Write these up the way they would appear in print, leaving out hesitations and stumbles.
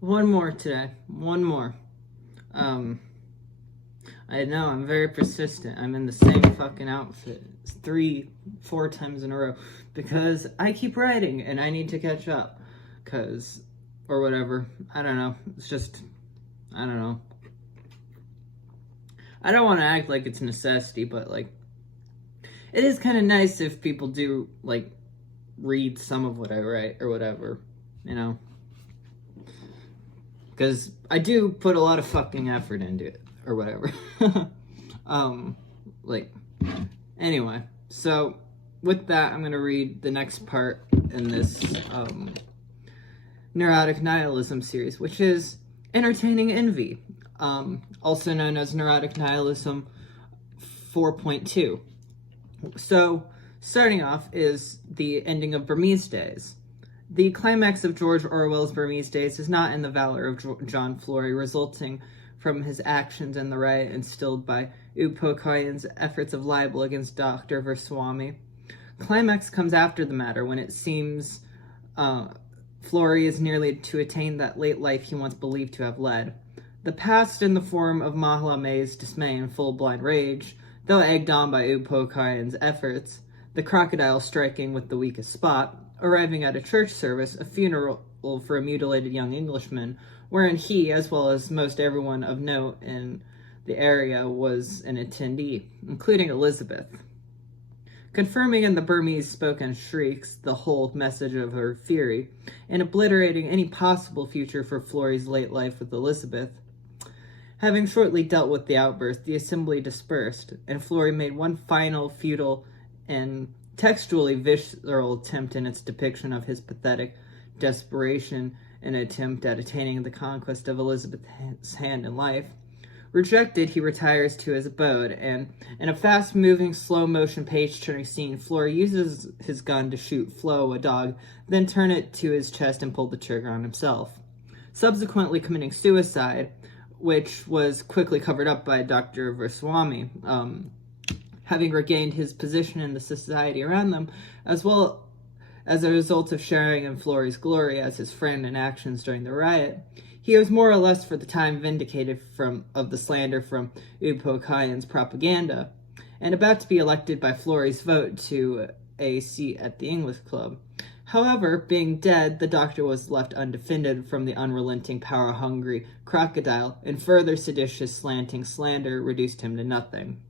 One more today. One more. I know, I'm very persistent. I'm in the same fucking outfit 3, 4 times in a row because I keep writing and I need to catch up. Or whatever. I don't know. It's just, I don't know. I don't want to act like it's a necessity, but like, it is kind of nice if people do, like, read some of what I write or whatever, you know? Because I do put a lot of fucking effort into it or whatever. Like, anyway, so with that, I'm going to read the next part in this, Neurotic Nihilism series, which is Entertaining Envy, also known as Neurotic Nihilism 4.2. So, starting off is the ending of Burmese Days. The climax of George Orwell's Burmese Days is not in the valor of John Flory, resulting from his actions in the riot instilled by Upokoyan's efforts of libel against Dr. Verswamy. Climax comes after the matter, when it seems Flory is nearly to attain that late life he once believed to have led. The past, in the form of Mahla May's dismay and full blind rage, though egged on by Upokoyan's efforts, the crocodile striking with the weakest spot, arriving at a church service, a funeral for a mutilated young Englishman, wherein he, as well as most everyone of note in the area, was an attendee, including Elizabeth. Confirming in the Burmese spoken shrieks the whole message of her fury, and obliterating any possible future for Flory's late life with Elizabeth. Having shortly dealt with the outburst, the assembly dispersed, and Flory made one final futile and textually visceral attempt in its depiction of his pathetic desperation in an attempt at attaining the conquest of Elizabeth's hand in life. Rejected, he retires to his abode, and in a fast-moving, slow-motion page-turning scene, Flory uses his gun to shoot Flo, a dog, then turn it to his chest and pull the trigger on himself. Subsequently committing suicide, which was quickly covered up by Dr. Verswamy, having regained his position in the society around them, as well as a result of sharing in Flory's glory as his friend in actions during the riot. He was more or less for the time vindicated of the slander from Upokoyan's propaganda, and about to be elected by Flory's vote to a seat at the English Club. However, being dead, the doctor was left undefended from the unrelenting, power-hungry crocodile, and further seditious, slanting slander reduced him to nothing.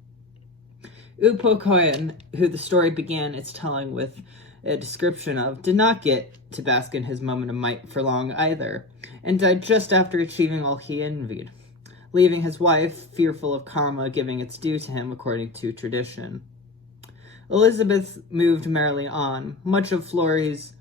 Upokoyan, who the story began its telling with a description of, did not get to bask in his moment of might for long either, and died just after achieving all he envied, leaving his wife fearful of karma giving its due to him according to tradition. Elizabeth moved merrily on. Much of Flory's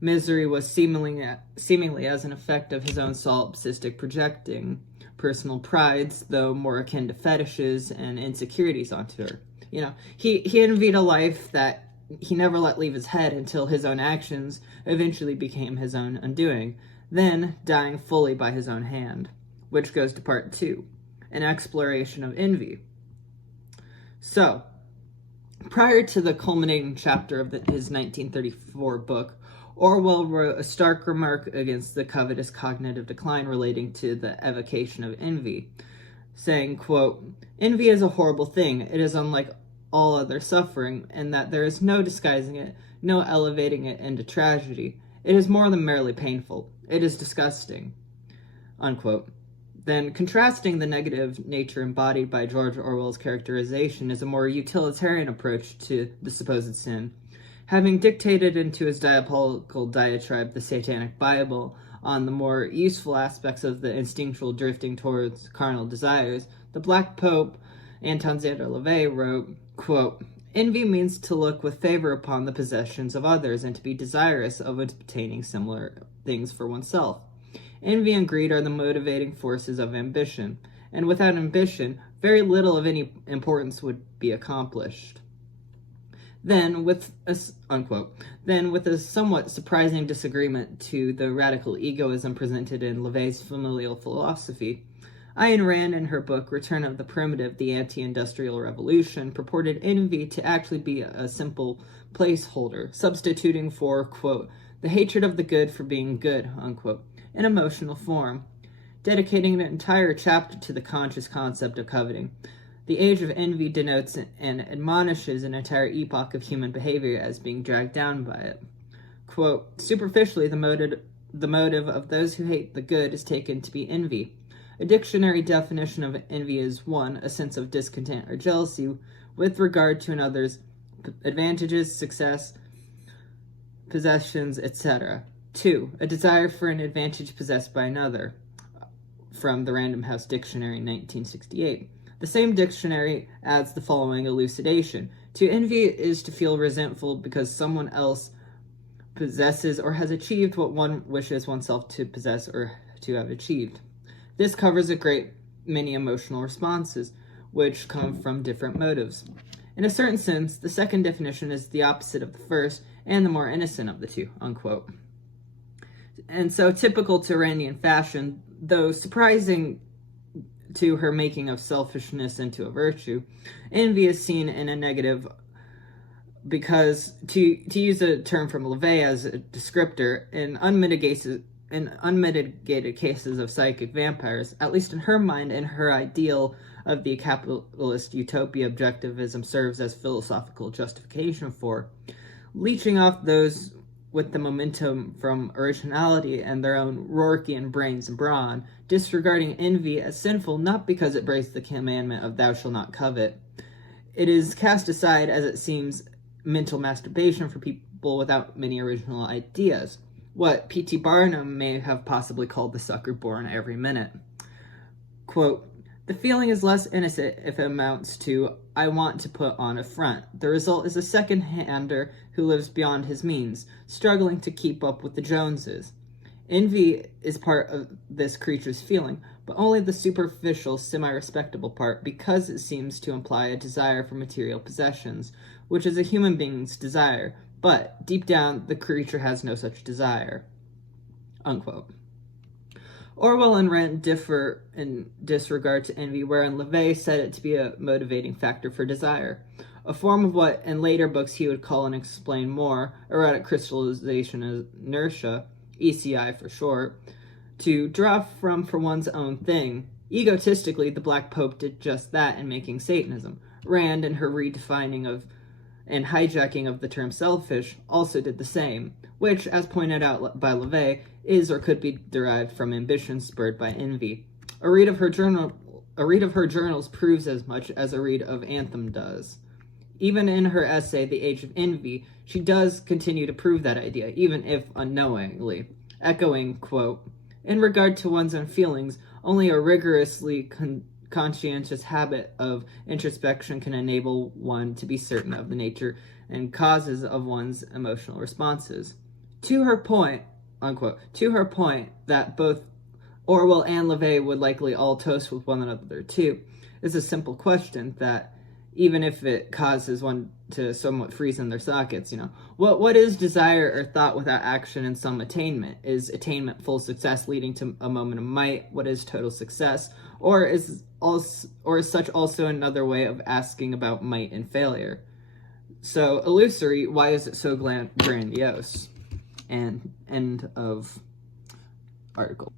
misery was seemingly as an effect of his own solipsistic projecting personal prides, though more akin to fetishes and insecurities onto her. You know, he envied a life that he never let leave his head until his own actions eventually became his own undoing, then dying fully by his own hand, which goes to part 2, an exploration of envy. So, prior to the culminating chapter of his 1934 book, Orwell wrote a stark remark against the covetous cognitive decline relating to the evocation of envy, saying, quote, "Envy is a horrible thing. It is unlike all other suffering, and that there is no disguising it, no elevating it into tragedy. It is more than merely painful. It is disgusting." Unquote. Then, contrasting the negative nature embodied by George Orwell's characterization is a more utilitarian approach to the supposed sin. Having dictated into his diabolical diatribe the Satanic Bible on the more useful aspects of the instinctual drifting towards carnal desires, the Black Pope, Anton Szandor LaVey, wrote, quote, "Envy means to look with favor upon the possessions of others and to be desirous of obtaining similar things for oneself. Envy and greed are the motivating forces of ambition, and without ambition, very little of any importance would be accomplished." Then, with a somewhat surprising disagreement to the radical egoism presented in LaVey's familial philosophy, Ayn Rand, in her book Return of the Primitive, The Anti-Industrial Revolution, purported envy to actually be a simple placeholder, substituting for, quote, "the hatred of the good for being good," unquote. in emotional form, dedicating an entire chapter to the conscious concept of coveting. The age of envy denotes and admonishes an entire epoch of human behavior as being dragged down by it. Quote, superficially, the motive of those who hate the good is taken to be envy. A dictionary definition of envy is 1, a sense of discontent or jealousy with regard to another's advantages, success, possessions, etc. 2, a desire for an advantage possessed by another, from the Random House Dictionary, 1968. The same dictionary adds the following elucidation. To envy is to feel resentful because someone else possesses or has achieved what one wishes oneself to possess or to have achieved. This covers a great many emotional responses, which come from different motives. In a certain sense, the second definition is the opposite of the first and the more innocent of the two, unquote. And so, typical to Randian fashion, though surprising to her making of selfishness into a virtue, envy is seen in a negative because, to use a term from LaVey as a descriptor, in unmitigated cases of psychic vampires, at least in her mind and her ideal of the capitalist utopia, objectivism serves as philosophical justification for leeching off those with the momentum from originality and their own Rorkean brains and brawn, disregarding envy as sinful not because it breaks the commandment of thou shalt not covet. It is cast aside as it seems mental masturbation for people without many original ideas, what P.T. Barnum may have possibly called the sucker born every minute. Quote, the feeling is less innocent if it amounts to, I want to put on a front. The result is a second-hander who lives beyond his means, struggling to keep up with the Joneses. Envy is part of this creature's feeling, but only the superficial, semi-respectable part, because it seems to imply a desire for material possessions, which is a human being's desire, but deep down, the creature has no such desire. Unquote. Orwell and Rent differ in disregard to envy, wherein LaVey said it to be a motivating factor for desire, a form of what in later books he would call and explain more, erotic crystallization inertia, ECI for short, to draw from for one's own thing. Egotistically, the Black Pope did just that in making Satanism. Rand, in her redefining of and hijacking of the term selfish, also did the same, which, as pointed out by LaVey, is or could be derived from ambition spurred by envy. A read of her journals proves as much as a read of Anthem does. Even in her essay, The Age of Envy, she does continue to prove that idea, even if unknowingly, echoing, quote, in regard to one's own feelings, only a rigorously conscientious habit of introspection can enable one to be certain of the nature and causes of one's emotional responses. To her point, unquote, that both Orwell and LaVey would likely all toast with one another too, is a simple question that, even if it causes one to somewhat freeze in their sockets, what is desire or thought without action and some attainment? Is attainment full success leading to a moment of might? What is total success? Or is such also another way of asking about might and failure? So, Illusory, why is it so grandiose? And end of article.